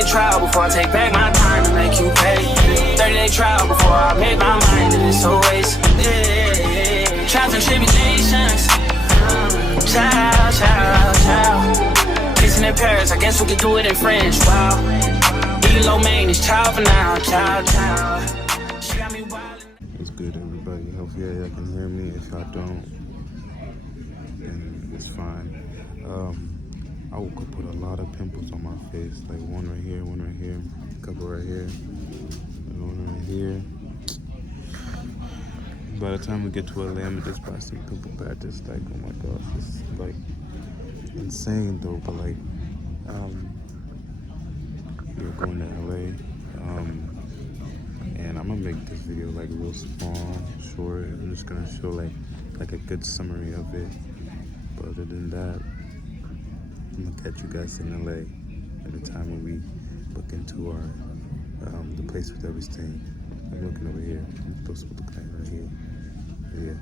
30-day trial before I take back my time to make you pay. 30-day trial before I make my mind, and it's a waste. Yeah. Trials and tribulations. Child, child, child. Kissing in Paris, I guess we could do it in French. Wow. Eating low maintenance, child for now, child, child. She got me wild. What's good, everybody? Hopefully y'all can hear me. If y'all don't, then it's fine. I woke up with a lot of pimples on my face, like one right here, a couple right here, and one right here. By the time we get to LA, I'm just buy some pimple patches. Like, oh my gosh, it's like insane though. But like, we're going to LA, and I'm gonna make this video like real small, short. I'm just gonna show like a good summary of it. But other than that, I'm gonna catch you guys in LA at the time when we book into our the place that we're staying. I'm looking over here. I'm supposed to look right here. Yeah.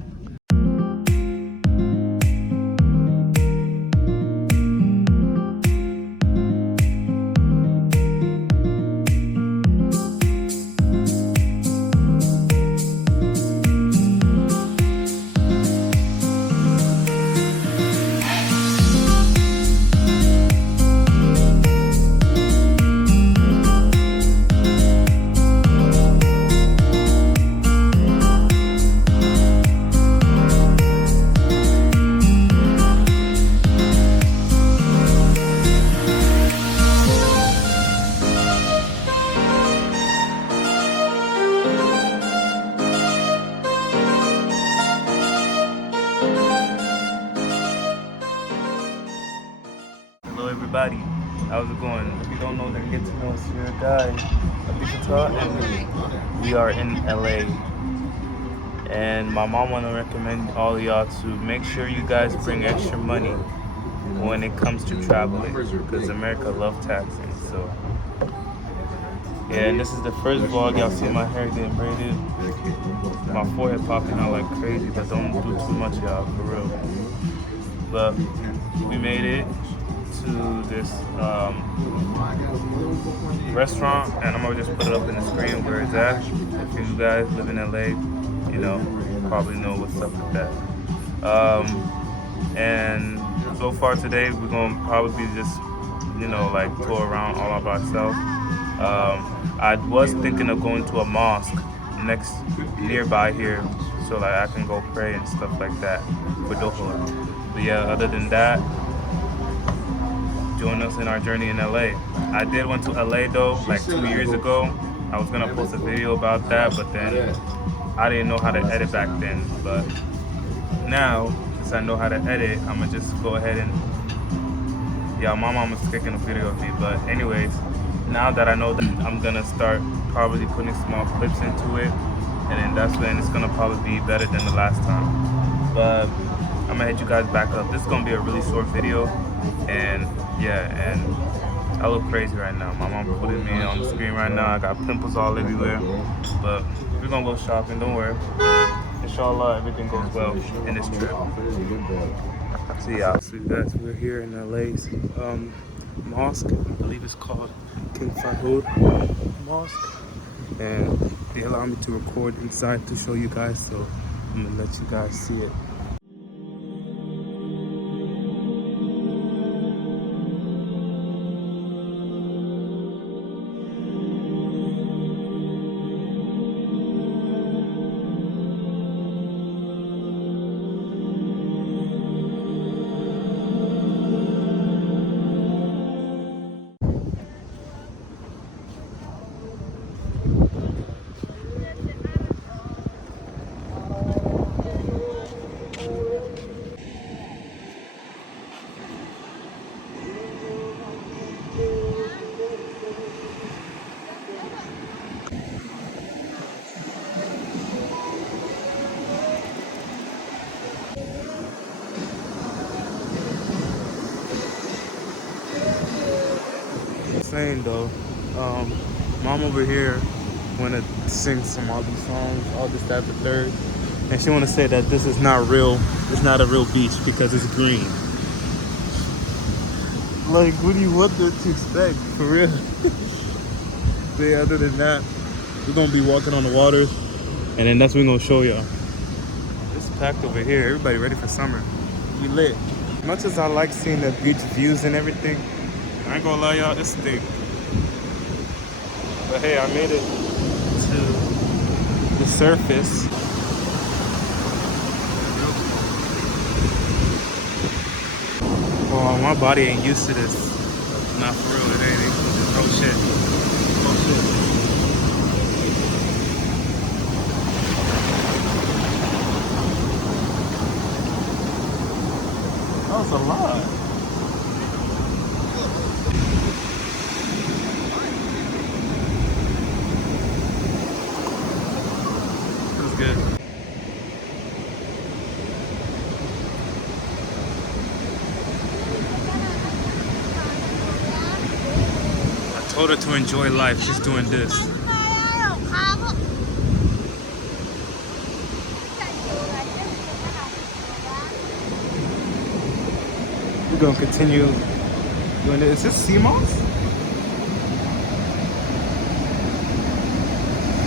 Hello everybody, how's it going? If you don't know, then get to know us. You're a guy, and we are in LA. And my mom want to recommend all of y'all to make sure you guys bring extra money when it comes to traveling, because America loves taxing. So yeah, and this is the first vlog. Y'all see my hair getting braided, my forehead popping out like crazy, but don't do too much, y'all, for real. But we made it to this restaurant, and I'm gonna just put it up in the screen where it's at. If you guys live in LA, you know, probably know what's up with that. And so far today, we're gonna probably just, you know, like tour around all by ourselves. I was thinking of going to a mosque nearby here, so like I can go pray and stuff like that for Doha. But yeah, other than that, join us in our journey in LA. I did went to LA though, like 2 years ago. I was gonna post a video about that, but then I didn't know how to edit back then. But now, since I know how to edit, I'm gonna just go ahead and, yeah, my mom was kicking a video of me. But anyways, now that I know that, I'm gonna start probably putting small clips into it, and then that's when it's gonna probably be better than the last time. But I'm gonna hit you guys back up. This is gonna be a really short video, and yeah, and I look crazy right now. My mom putting me on the screen right now. I got pimples all everywhere, but we're gonna go shopping, don't worry. Inshallah, everything goes well in this trip. So yeah, so guys, we're here in LA's mosque. I believe it's called King Fahd Mosque, and they allow me to record inside to show you guys, so I'm gonna let you guys see it. Saying though, mom over here want to sing some all these songs, all this, that, the third, and she want to say that this is not real. It's not a real beach because it's green. Like, what do you want them to expect, for real? But yeah, other than that, we're gonna be walking on the waters, and then that's what we're gonna show y'all. It's packed over here. Everybody ready for summer. We lit. As much as I like seeing the beach views and everything, I ain't gonna lie y'all, it's thick. But hey, I made it to the surface. Oh, my body ain't used to this. Not for real, it ain't. Oh shit. Oh shit. That was a lot. That was good. I told her to enjoy life. She's doing this. We're gonna continue doing it. Is this sea moss?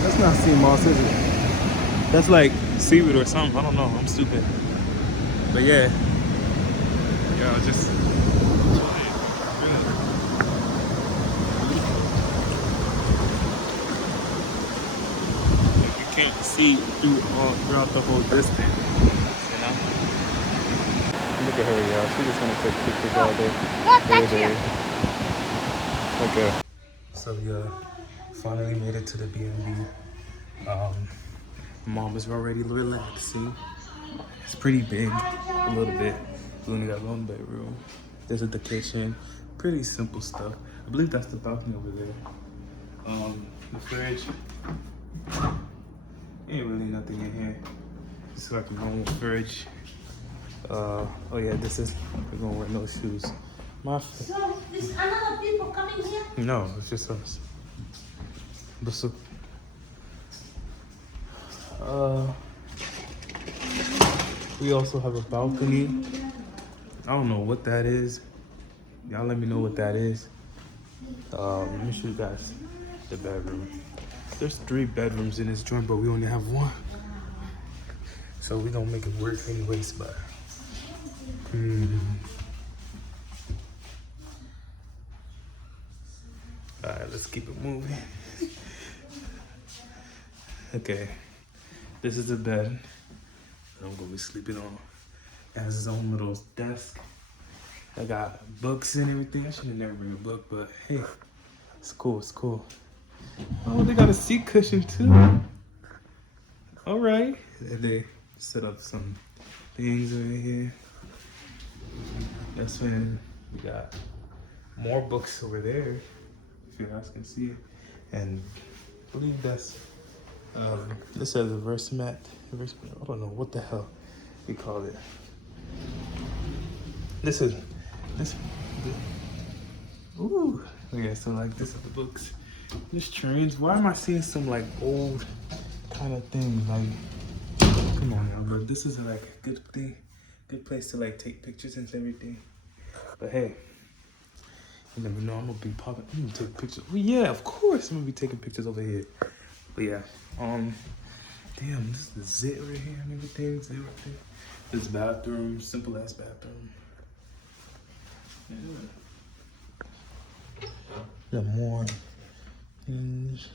That's not sea moss, is it? That's like seaweed or something. I don't know. I'm stupid. But yeah. Yeah, I just. You can't see throughout the whole distance. You know? Look at her, y'all. She's just gonna take pictures all day. Okay. So yeah, finally made it to the B&B. Mom is already relaxing. It's pretty big, a little bit. We only got one bedroom. This is the kitchen. Pretty simple stuff. I believe that's the balcony over there. The fridge. Ain't really nothing in here. Just like a normal fridge. Oh yeah, this is, we're gonna wear no shoes. So, there's another people coming here? No, it's just us. But so, we also have a balcony. I don't know what that is. Y'all let me know what that is. Let me show you guys the bedroom. There's 3 bedrooms in this joint, but we only have 1. So we gonna make it work anyways, but alright, let's keep it moving. Okay, this is the bed that I'm gonna be sleeping on. It has its own little desk. I got books and everything. I should have never bring a book, but hey, it's cool, it's cool. Oh, they got a seat cushion too. All right. And they set up some things over here. That's when we got more books over there, if you guys can see it. And I believe that's, this says a verse mat. I don't know what the hell we call it. This, ooh. Okay, so like this is the books. This trains. Why am I seeing some like old kind of thing? Like, come on now, but this is like a good thing, good place to like take pictures and everything. But hey, you never know. I'm gonna be popping. I'm gonna take pictures. Well, yeah, of course I'm gonna be taking pictures over here. But yeah, damn, this is the zit right here and everything. Zit right there. This bathroom, simple ass bathroom. Yeah, more things.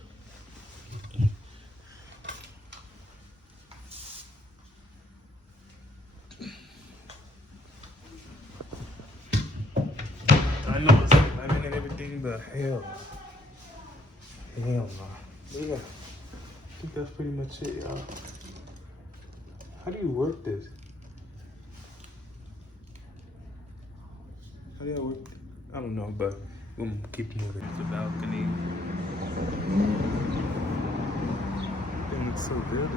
I know it's lemon and everything, but hell no. But yeah, I think that's pretty much it, y'all. How do you work this? How do I work? I don't know, but we'll keep moving. The balcony. It looks so good.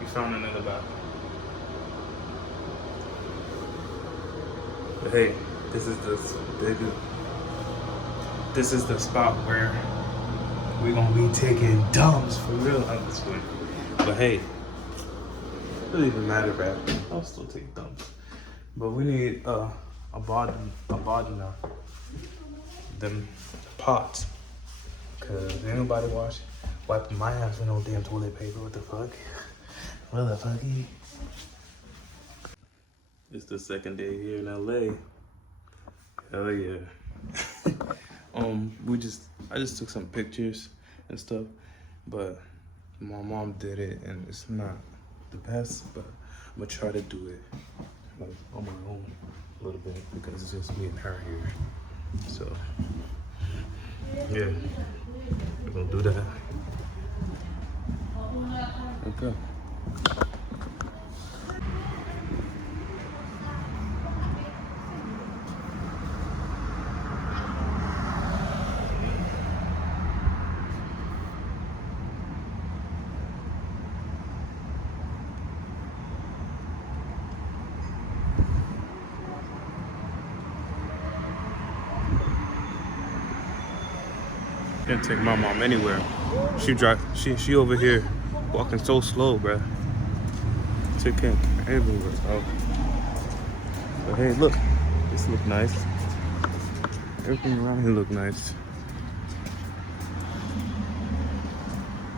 We found another balcony. But hey, this is the spot where we're gonna be taking dumps for real on this one. But hey, it doesn't even matter, bro. I'll still take dumps. But we need a body now. them pots. Cause ain't nobody wiping my ass with no damn toilet paper. What the fuck? What the fucky? It's the second day here in LA. Hell yeah. I just took some pictures and stuff, but my mom did it and it's not the best, but I'm gonna try to do it like on my own a little bit because it's just me and her here. So yeah, we're gonna do that. Okay. Can't take my mom anywhere. She over here walking so slow, bruh. She can't everywhere. Oh. But hey, look, this look nice. Everything around here look nice.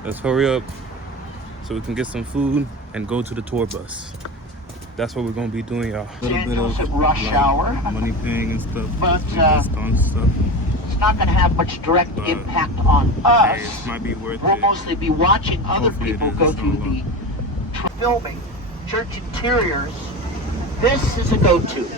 Let's hurry up so we can get some food and go to the tour bus. That's what we're gonna be doing, y'all. A little bit of rush hour, money paying and stuff. but stuff. it's not going to have much direct impact on us. Hey, it might be worth We'll it. mostly be watching other Hopefully it people is. go It's through not the filming. Church interiors, this is a go-to.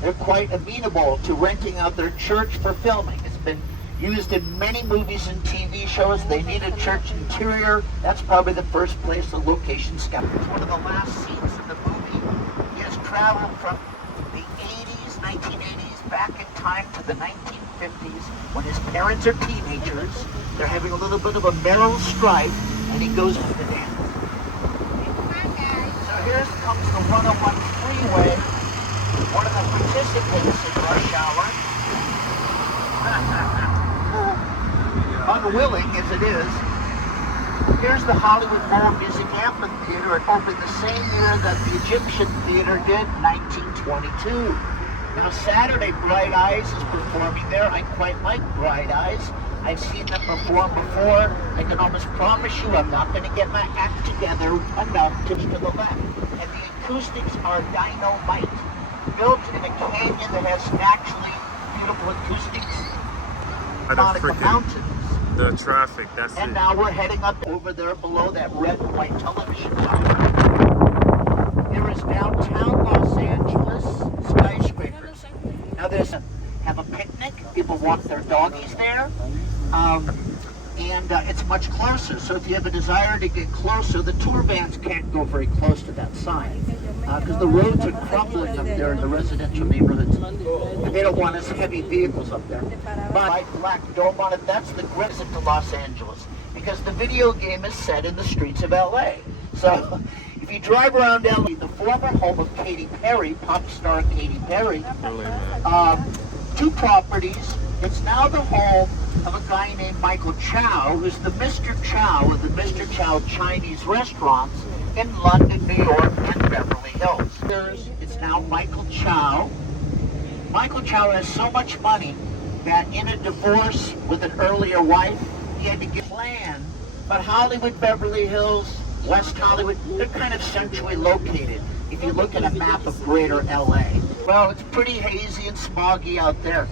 They're quite amenable to renting out their church for filming. It's been used in many movies and TV shows. They need a church interior. That's probably the first place the location scout. It's one of the last scenes in the movie. He has traveled from the 80s, 1980s, back in time to the 1950s when his parents are teenagers. They're having a little bit of a marital strife, and he goes to the dance. So here comes the 101 freeway. One of the participants in rush hour. Unwilling as it is. Here's the Hollywood Bowl Music Amphitheater. It opened the same year that the Egyptian Theater did, 1922. Now Saturday, Bright Eyes is performing there. I quite like Bright Eyes. I've seen them perform before. I can almost promise you I'm not going to get my act together enough to the left. And the acoustics are dynamite. Built in a canyon that has naturally beautiful acoustics. On the mountains. The traffic, that's And it. now we're heading up over there below that red and white television tower. Here is downtown Los Angeles skyscrapers. Now there's have a picnic. People walk their doggies there. And it's much closer. So if you have a desire to get closer, the tour vans can't go very close to that sign. Because the roads are crumbling up there in the residential neighborhoods. And they don't want us heavy vehicles up there. But black dome on it, that's the visit to Los Angeles. Because the video game is set in the streets of LA. So if you drive around LA, the former home of Katy Perry, pop star Katy Perry, two properties. It's now the home of a guy named Michael Chow, who's the Mr. Chow of the Mr. Chow Chinese restaurants in London, New York, and Beverly Hills. It's now Michael Chow. Michael Chow has so much money that in a divorce with an earlier wife, he had to get a plan. But Hollywood, Beverly Hills, West Hollywood, they're kind of centrally located if you look at a map of greater LA. Well, it's pretty hazy and smoggy out there.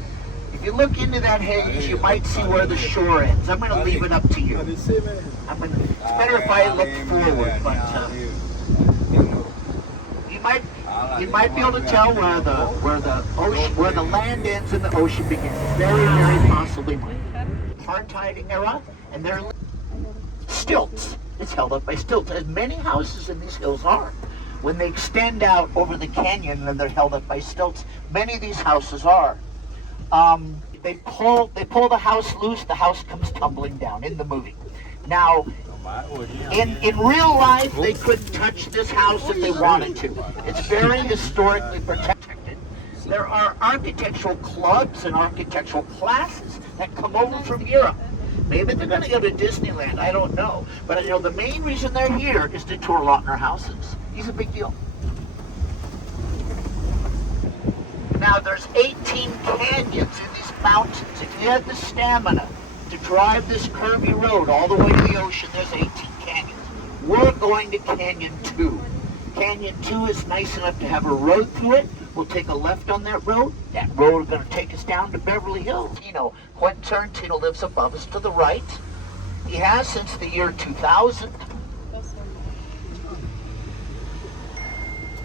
If you look into that haze, you might see where the shore ends. I'm going to leave it up to you. It's better if I look forward, but you might be able to tell where the land ends and the ocean begins. Very, very possibly. Apartheid era, and they're stilts. It's held up by stilts, as many houses in these hills are. When they extend out over the canyon, then they're held up by stilts. Many of these houses are. They pull the house loose, the house comes tumbling down in the movie. Now, in real life, they couldn't touch this house if they wanted to. It's very historically protected. There are architectural clubs and architectural classes that come over from Europe. Maybe they're going to go to Disneyland, I don't know. But you know, the main reason they're here is to tour Lautner houses. He's a big deal. Now there's 18 canyons in these mountains, if you had the stamina to drive this curvy road all the way to the ocean, there's 18 canyons. We're going to Canyon 2. Canyon 2 is nice enough to have a road through it. We'll take a left on that road. That road is going to take us down to Beverly Hills. Quentin Tarantino lives above us to the right. He has since the year 2000.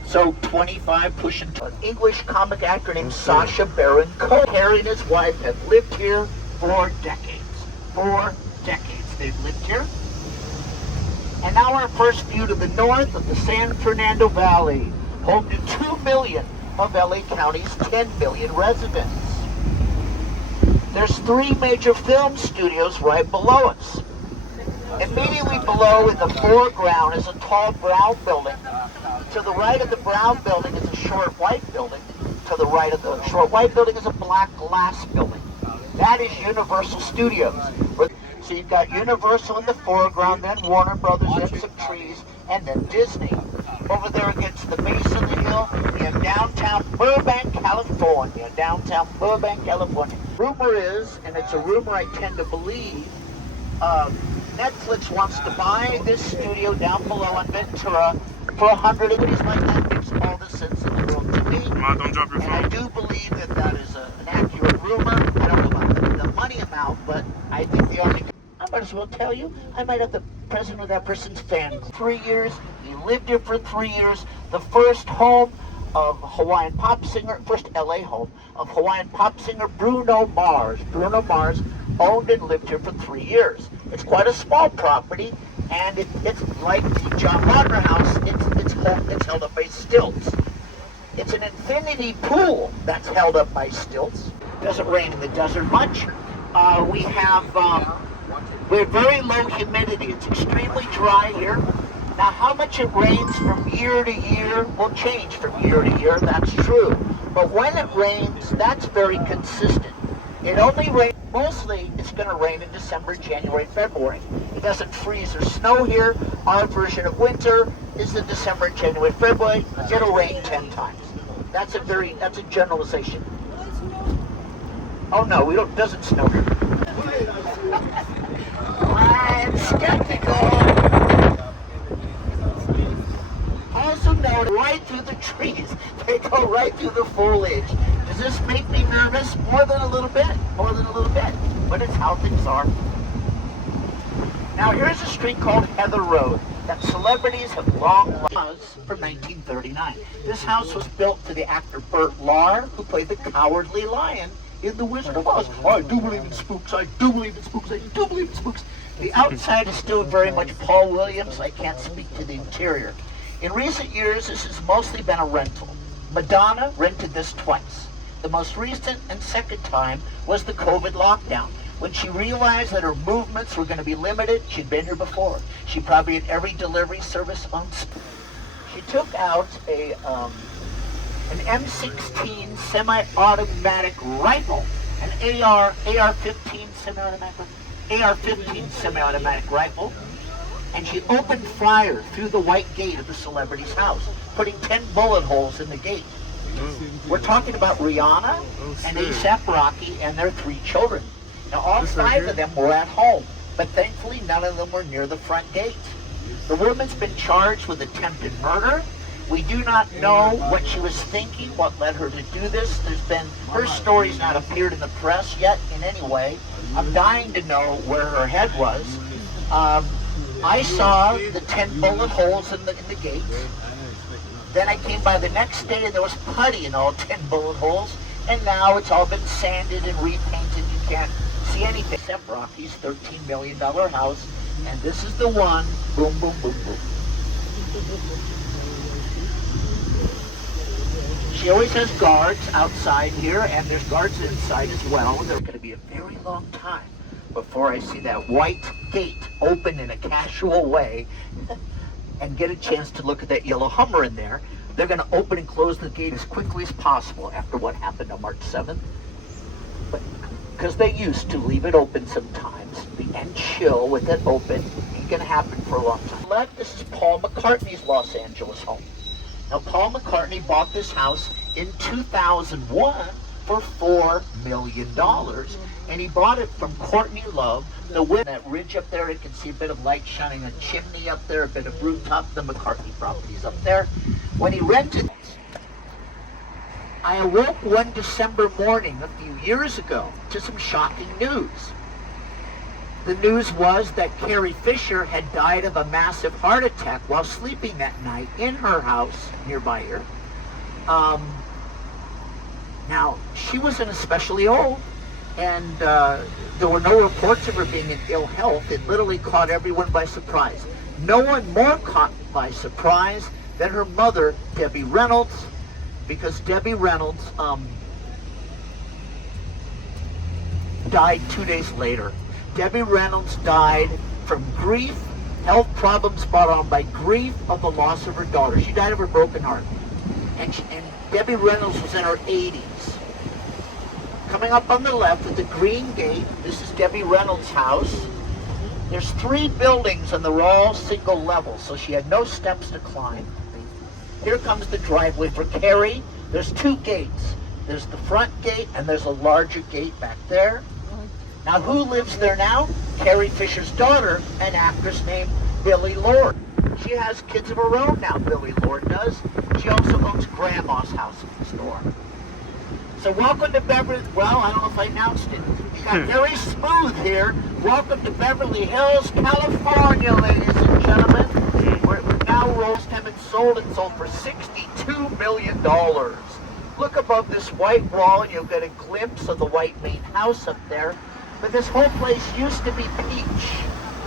So 25 pushing to an English comic actor named Sacha Baron Cohen. Harry and his wife have lived here for decades. 4 decades they've lived here. And now our first view to the north of the San Fernando Valley, home to 2 million of LA County's 10 million residents. There's 3 major film studios right below us. Immediately below in the foreground is a tall brown building. To the right of the brown building is a short white building. To the right of the short white building is a black glass building. That is Universal Studios. So you've got Universal in the foreground, then Warner Brothers and some trees, and then Disney. Over there against the base of the hill in downtown Burbank, California. Downtown Burbank, California. Rumor is, and it's a rumor I tend to believe, Netflix wants to buy this studio down below on Ventura for $100 million. Like that makes all the sense in the world to me. Mom, don't drop your phone. And I do believe that that is an accurate rumor. I don't know about the money amount, but I think the only... I might as well tell you, I might have the president of that person's fan. 3 years, he lived here for 3 years. The first home of Hawaiian pop singer, first LA home of Hawaiian pop singer Bruno Mars. Bruno Mars owned and lived here for 3 years. It's quite a small property, and it's like the John Wagner house. It's held up by stilts. It's an infinity pool that's held up by stilts. Doesn't rain in the desert much. We have very low humidity. It's extremely dry here. Now, how much it rains from year to year will change from year to year. That's true. But when it rains, that's very consistent. It only rains, mostly it's going to rain in December, January, February. It doesn't freeze or snow here. Our version of winter is the December, January, February. It'll rain 10 times. That's a generalization. Oh no, it doesn't snow here. I'm skeptical. Also note, right through the trees. They go right through the foliage. Does this make me nervous? More than a little bit. More than a little bit. But it's how things are. Now here's a street called Heather Road that celebrities have long loved from 1939. This house was built to the actor Burt Lahr, who played the Cowardly Lion in The Wizard of Oz. I do believe in spooks. I do believe in spooks. I do believe in spooks. The outside is still very much Paul Williams. I can't speak to the interior. In recent years, this has mostly been a rental. Madonna rented this twice. The most recent and second time was the COVID lockdown. When she realized that her movements were going to be limited, she'd been here before. She probably had every delivery service on. She took out an M16 semi-automatic rifle, an AR-15 semi-automatic rifle, and she opened fire through the white gate of the celebrity's house, putting 10 bullet holes in the gate. We're talking about Rihanna and A$AP Rocky and their 3 children. Now, all 5 of them were at home, but thankfully none of them were near the front gate. The woman's been charged with attempted murder. We do not know what she was thinking, what led her to do this. Her story's not appeared in the press yet in any way. I'm dying to know where her head was. I saw the 10 bullet holes in the gate. Then I came by the next day and there was putty in all 10 bullet holes. And now it's all been sanded and repainted. You can't see anything except Rocky's $13 million house. And this is the one. Boom, boom, boom, boom. She always has guards outside here, and there's guards inside as well. There's going to be a very long time before I see that white gate open in a casual way and get a chance to look at that yellow Hummer in there. They're going to open and close the gate as quickly as possible after what happened on March 7th. Because they used to leave it open sometimes and chill with it open. Ain't going to happen for a long time. Left, this is Paul McCartney's Los Angeles home. Now, Paul McCartney bought this house in 2001 for $4 million. And he bought it from Courtney Love, the wind, that ridge up there. You can see a bit of light shining, a chimney up there, a bit of rooftop, the McCartney properties up there. When he rented, I awoke one December morning a few years ago to some shocking news. The news was that Carrie Fisher had died of a massive heart attack while sleeping that night in her house nearby here. Now, she wasn't especially old, and there were no reports of her being in ill health. It literally caught everyone by surprise. No one more caught by surprise than her mother, Debbie Reynolds, because Debbie Reynolds died 2 days later. Debbie Reynolds died from grief, health problems brought on by grief of the loss of her daughter. She died of a broken heart. And Debbie Reynolds was in her 80s. Coming up on the left at the green gate, this is Debbie Reynolds' house. There's 3 buildings and they're all single level, so she had no steps to climb. Here comes the driveway for Carrie. There's 2 gates. There's the front gate and there's a larger gate back there. Now who lives there now? Carrie Fisher's daughter, an actress named Billie Lourd. She has kids of her own now, Billie Lourd does. She also owns Grandma's house next door. So welcome to Beverly, well, I don't know if I announced it. You got very smooth here. Welcome to Beverly Hills, California, ladies and gentlemen. We're now roast him and sold it for $62 million. Look above this white wall and you'll get a glimpse of the white main house up there. But this whole place used to be peach.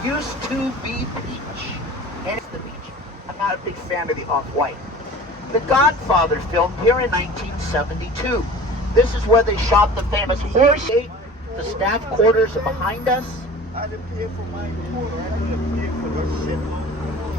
Used to be peach. And it's the peach. I'm not a big fan of the off-white. The Godfather filmed here in 1972. This is where they shot the famous horse gate. The staff quarters are behind us.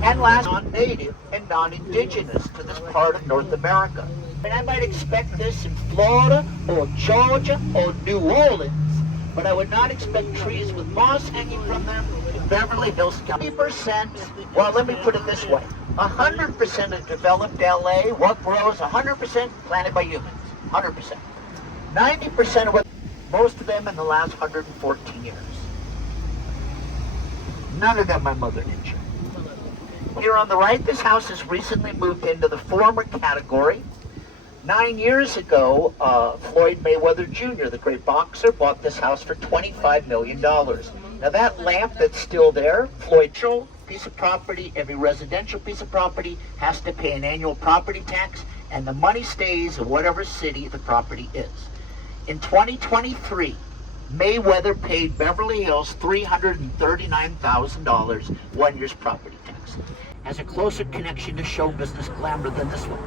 And last, non-native and non-indigenous to this part of North America. And I might expect this in Florida or Georgia or New Orleans, but I would not expect trees with moss hanging from them in Beverly Hills County. 50%, well, let me put it this way. 100% of developed LA, what grows, 100% planted by humans. 100%. 90% of what, most of them in the last 114 years. None of them my mother nature. Here on the right, this house has recently moved into the former category. 9 years ago, Floyd Mayweather Jr., the great boxer, bought this house for $25 million. Now that lamp that's still there, Floyd, piece of property, every residential piece of property has to pay an annual property tax, and the money stays in whatever city the property is. In 2023, Mayweather paid Beverly Hills $339,000 1 year's property tax. Has a closer connection to show business glamour than this one.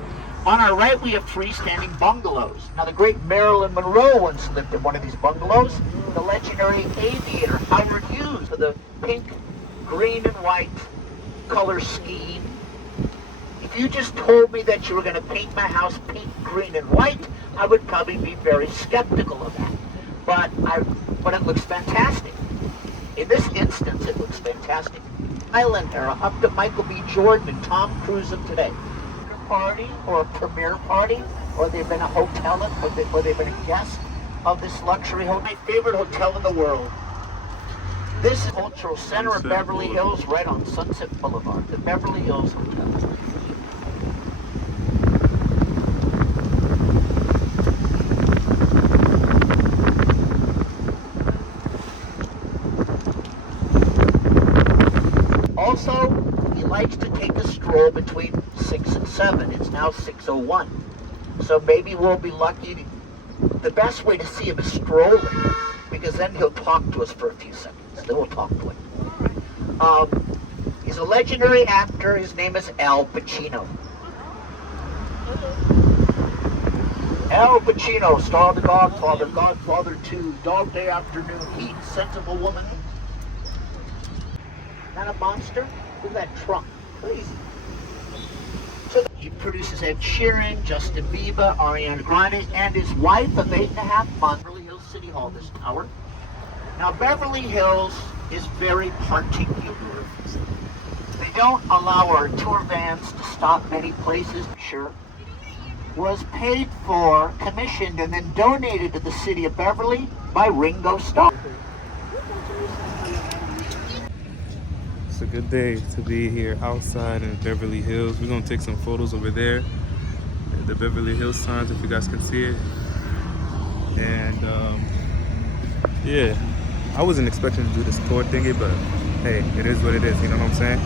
On our right, we have freestanding bungalows. Now, the great Marilyn Monroe once lived in one of these bungalows. The legendary aviator Howard Hughes, with the pink, green, and white color scheme. If you just told me that you were going to paint my house pink, green, and white, I would probably be very skeptical of that. But it looks fantastic. In this instance, it looks fantastic. Island era, up to Michael B. Jordan and Tom Cruise of today. Party or a premiere party, or they've been a hotel, or they've been a guest of this luxury hotel. My favorite hotel in the world. This is the cultural center of Beverly Hills, right on Sunset Boulevard, the Beverly Hills Hotel. Also, he likes to take a stroll between 6 and 7. It's now 6:01. So maybe we'll be lucky. The best way to see him is strolling, because then he'll talk to us for a few seconds. Then we'll talk to him. He's a legendary actor. His name is Al Pacino. Al Pacino, star of The Godfather, Godfather 2, Dog Day Afternoon, Heat, Sensible Woman. Not a monster? Look at that trunk. Crazy. So he produces Ed Sheeran, Justin Bieber, Ariana Grande, and his wife of 8.5 months. Beverly Hills City Hall, this tower. Now Beverly Hills is very particular. They don't allow our tour vans to stop many places. Sure. was paid for, commissioned, and then donated to the city of Beverly by Ringo Starr. It's a good day to be here outside in Beverly Hills. We're gonna take some photos over there. The Beverly Hills signs, if you guys can see it. And yeah, I wasn't expecting to do this tour thingy, but hey, it is what it is, you know what I'm saying?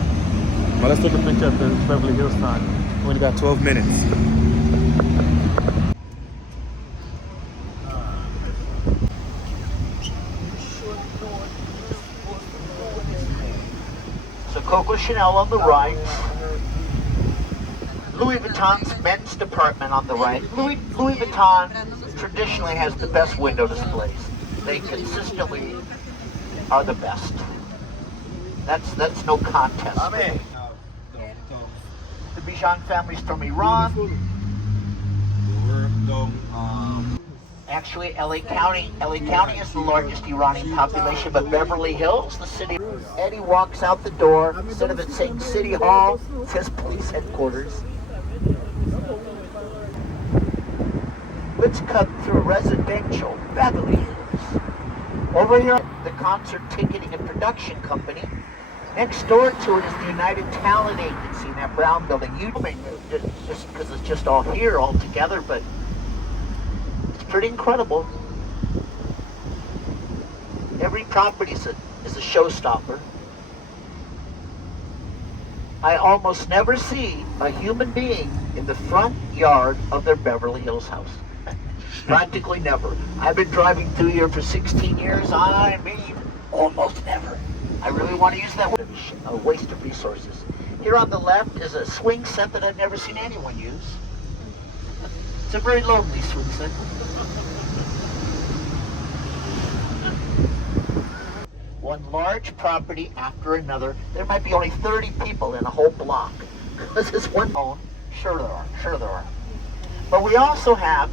Well, let's take a picture of the Beverly Hills sign. We only got 12 minutes. So Coco Chanel on the right, Louis Vuitton's men's department on the right. Louis Vuitton traditionally has the best window displays. They consistently are the best. That's no contest. The Bijan family's from Iran. Actually, LA County is the largest Iranian population, but Beverly Hills, the city. Eddie walks out the door. Instead of it saying City Hall, it says police headquarters. Let's cut through residential Beverly Hills. Over here, the concert ticketing and production company. Next door to it is the United Talent Agency in that brown building. You may just because it's just all here all together, but it's pretty incredible. Every property is a showstopper. I almost never see a human being in the front yard of their Beverly Hills house. Practically never. I've been driving through here for 16 years. I mean, almost never. I really want to use that word. A waste of resources. Here on the left is a swing set that I've never seen anyone use. It's a very lonely swing set. One large property after another. There might be only 30 people in a whole block. Because it's one home. Sure there are. But we also have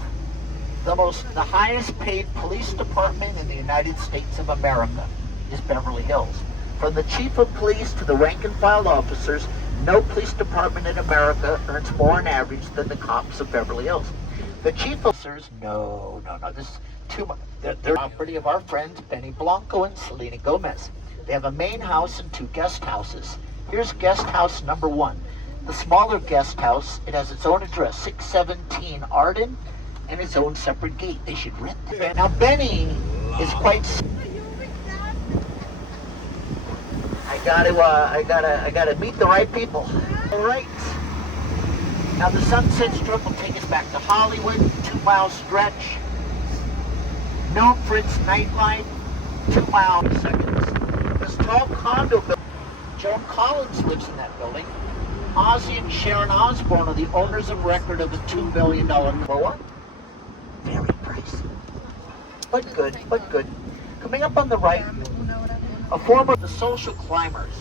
the highest paid police department in the United States of America is Beverly Hills. From the chief of police to the rank and file officers, no police department in America earns more on average than the cops of Beverly Hills. The chief officers, no, this is too much. They're property of our friends Benny Blanco and Selena Gomez. They have a main house and 2 guest houses. Here's guest house number 1. The smaller guest house, it has its own address, 617 Arden, and its own separate gate. They should rent that. Now Benny is quite. I gotta meet the right people. All right. Now the Sunset Strip will take us back to Hollywood, 2-mile stretch. Known for its nightlife, 2 miles. This tall condo building. Joan Collins lives in that building. Ozzy and Sharon Osbourne are the owners of record of the $2 million Moa. Very pricey. But good. Coming up on the right, a form of the social climbers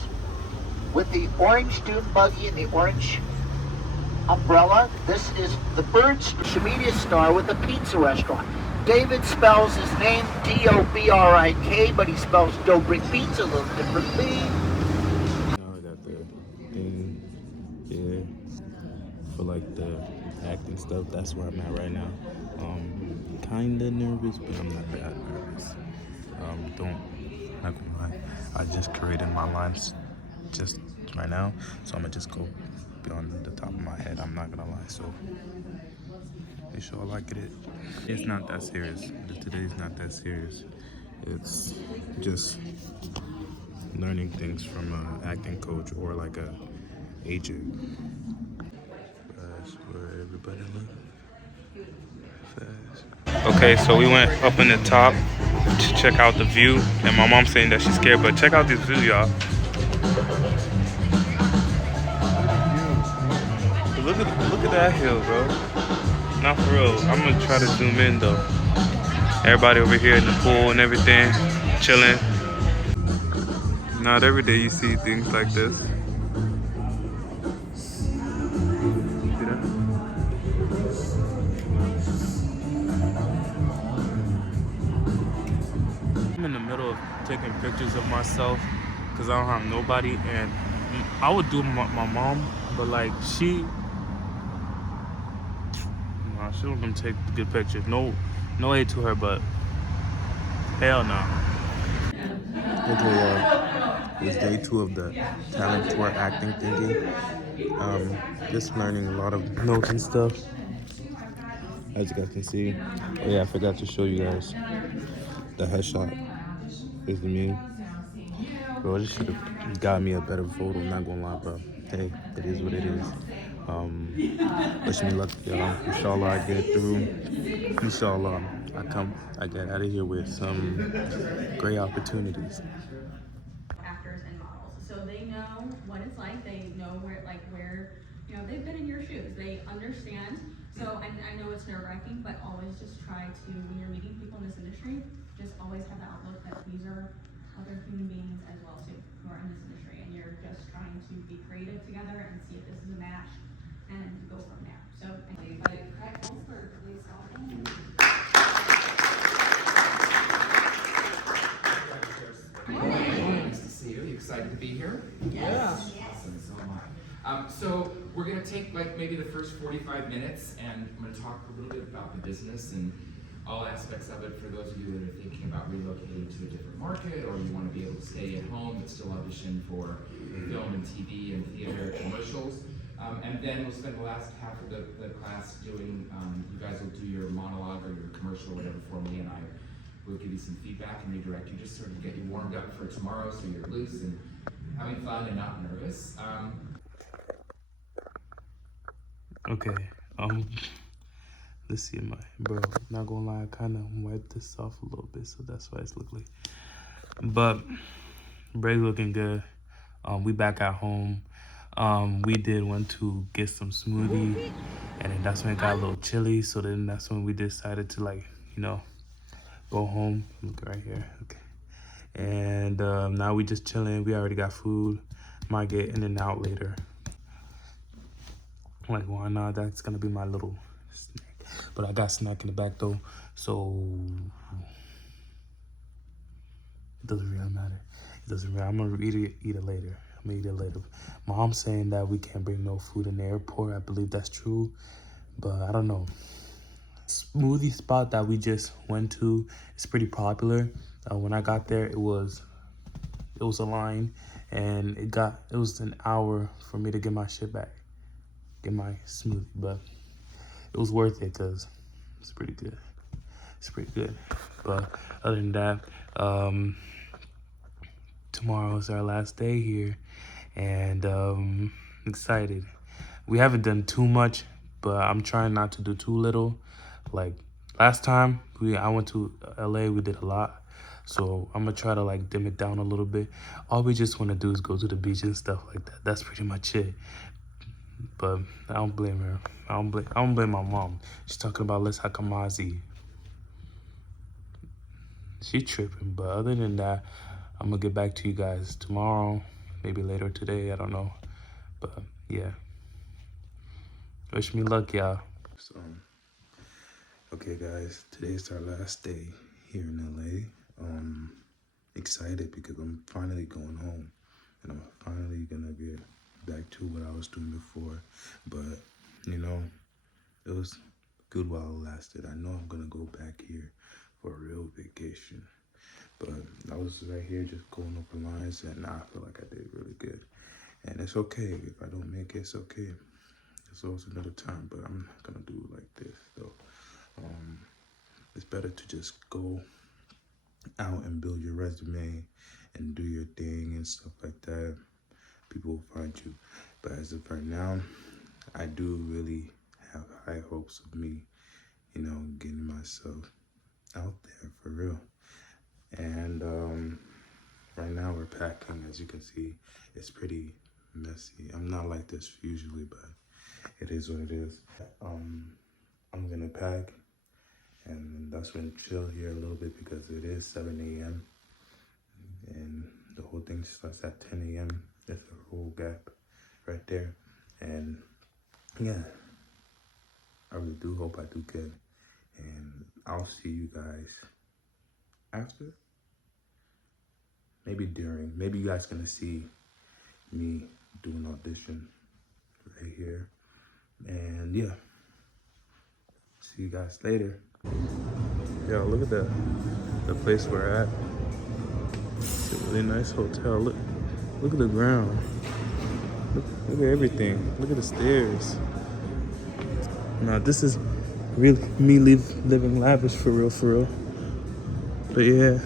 with the orange dune buggy and the orange umbrella. This is the Bird media star with a pizza restaurant. David spells his name D-O-B-R-I-K, but he spells Dobrik Pizza a little differently. Now I got the thing here for like the acting stuff. That's where I'm at right now. Kinda nervous, but I'm not that nervous. Not gonna lie. I just created my lines just right now, so I'm gonna just go beyond the top of my head. I'm not gonna lie. So they sure like it. It's not that serious. Today's not that serious. It's just learning things from an acting coach or like a agent. That's where everybody lives. Fast. Okay, so we went up in the top to check out the view, and my mom's saying that she's scared, but check out this view, y'all. Look at that hill, bro. Not for real. I'm gonna try to zoom in though. Everybody over here in the pool and everything, chilling. Not every day you see things like this. See that? I'm in the middle of taking pictures of myself because I don't have nobody, and I would do my mom, but like she Nah, she don't take good pictures. No hate to her, but hell no. Okay, it's day 2 of the talent tour acting thingy. Just learning a lot of notes and stuff, as you guys can see. Oh yeah, I forgot to show you guys the headshot. Is me. Bro, this should have got me a better photo, not gonna lie, bro. Hey, it is what it is. Wish me luck, y'all. Inshallah, I get it through. Inshallah, I get out of here with some great opportunities. Actors and models, so they know what it's like. They know where they've been in your shoes. They understand. So I know it's nerve-wracking, but always just try to, when you're meeting people in this industry, just always have the outlook that these are other human beings as well too who are in this industry, and you're just trying to be creative together and see if this is a match and go from there. So Nice to see you. You excited to be here? Yes. Awesome, so am I. So we're going to take like maybe the first 45 minutes, and I'm going to talk a little bit about the business and all aspects of it for those of you that are thinking about relocating to a different market, or you want to be able to stay at home but still audition for film and TV and theater commercials. And then we'll spend the last half of the class doing, you guys will do your monologue or your commercial, whatever, for me, and I will give you some feedback and redirect you, just sort of get you warmed up for tomorrow so you're loose and having fun and not nervous. Okay, let's see my bro. Not gonna lie, I kind of wiped this off a little bit, so that's why it's look like. But Bray's looking good. We back at home. We did went to get some smoothie, and then that's when it got a little chilly. So then that's when we decided to go home. Look right here, okay. And now we just chilling. We already got food. Might get in and out later. Like, why not? That's gonna be my little snack. But I got snack in the back though, so it doesn't really matter. It doesn't really. I'm gonna eat it later. I'm gonna eat it later. Mom's saying that we can't bring no food in the airport. I believe that's true, but I don't know. Smoothie spot that we just went to is pretty popular. When I got there, it was a line, and it was an hour for me to get my shit back, get my smoothie, but it was worth it because it's pretty good. It's pretty good. But other than that, tomorrow is our last day here, and excited. We haven't done too much, but I'm trying not to do too little. Like last time I went to LA, we did a lot. So I'm gonna try to dim it down a little bit. All we just wanna do is go to the beach and stuff like that. That's pretty much it. But I don't blame her. I don't blame my mom. She's talking about let's hakamazi. She tripping, but other than that, I'm gonna get back to you guys tomorrow, maybe later today, I don't know. But yeah. Wish me luck, y'all. So, okay guys, today's our last day here in LA. Excited because I'm finally going home, and I'm finally gonna get back to what I was doing before. But it was good while it lasted. I know I'm gonna go back here for a real vacation. But I was right here just going over lines, and now I feel like I did really good. And it's okay if I don't make it. It's okay. There's always another time, but I'm not gonna do it like this. So it's better to just go out and build your resume and do your thing and stuff like that. People will find you. But as of right now, I do really have high hopes of me, getting myself out there for real. And right now we're packing. As you can see, it's pretty messy. I'm not like this usually, but it is what it is. I'm gonna pack, and that's when chill here a little bit because it is 7 a.m. and the whole thing starts at 10 a.m. There's a whole gap right there. And yeah, I really do hope I do good, and I'll see you guys after, maybe during. Maybe you guys gonna see me do an audition right here. And yeah, See you guys later. Yo, look at the place we're at. It's a really nice hotel. Look at the ground. Look at everything. Look at the stairs. Now this is really me living lavish for real. But yeah.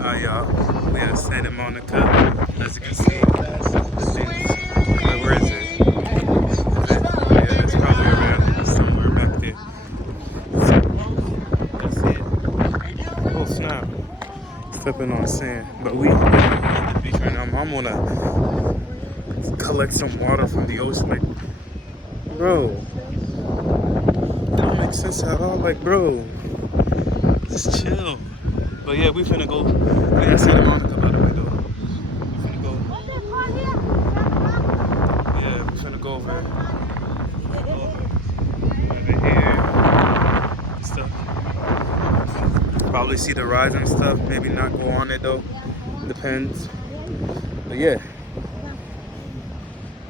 Alright, y'all, we are Santa Monica. As you can see, where is it? Yeah, it's probably around somewhere back there. That's it. Oh snap! Stepping on sand, but we at the beach right now. I'm gonna collect some water from the ocean. Like, bro, that don't make sense at all. Like, bro, just chill. But yeah, we finna go. We at Santa Monica, by the way, though. We finna go. Yeah, we finna go over here and stuff. Probably see the rides and stuff. Maybe not go on it though. Depends. But yeah,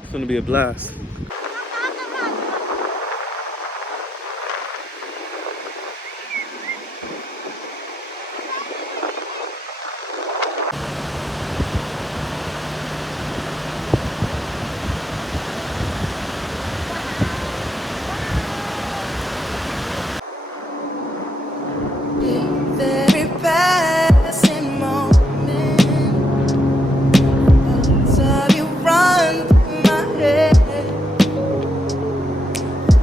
it's gonna be a blast. Very passing moment. So you run through my head.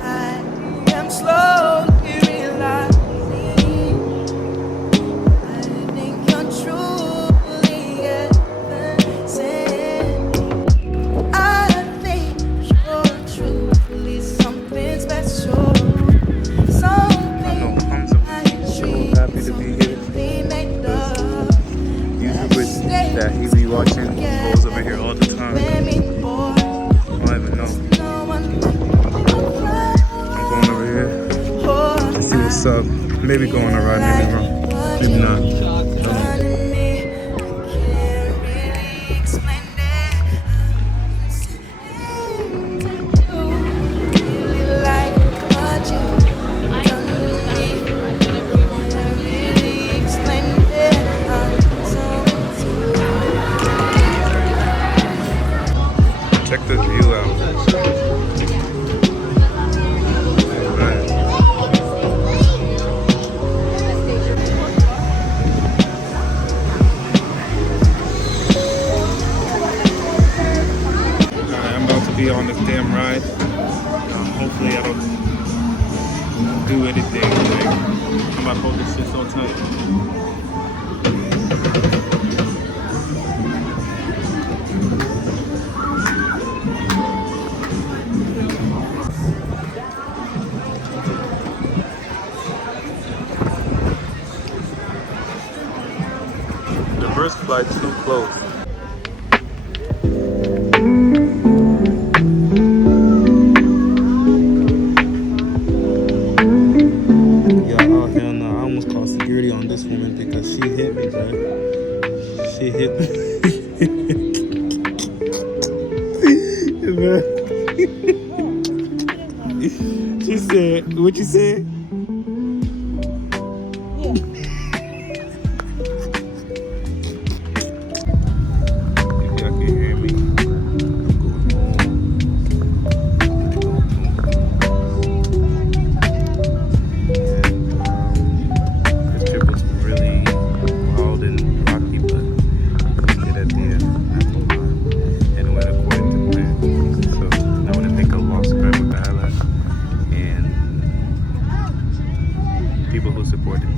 I am slowly realizing I think you're truly innocent. I think you're truly something special. Happy to be here. YouTubers that he be watching goes over here all the time. I don't even know. I'm going over here to see what's up. Maybe go on a ride, maybe wrong. Maybe not. I don't know. Check the view out. Alright. I'm about to be on this damn ride. Hopefully I don't do anything. Like, I'm about to hold this shit so tight. First flight too close. Yeah, oh hell no. I almost called security on this woman because she hit me, bro. She hit me. She said, what you said? People who supported me.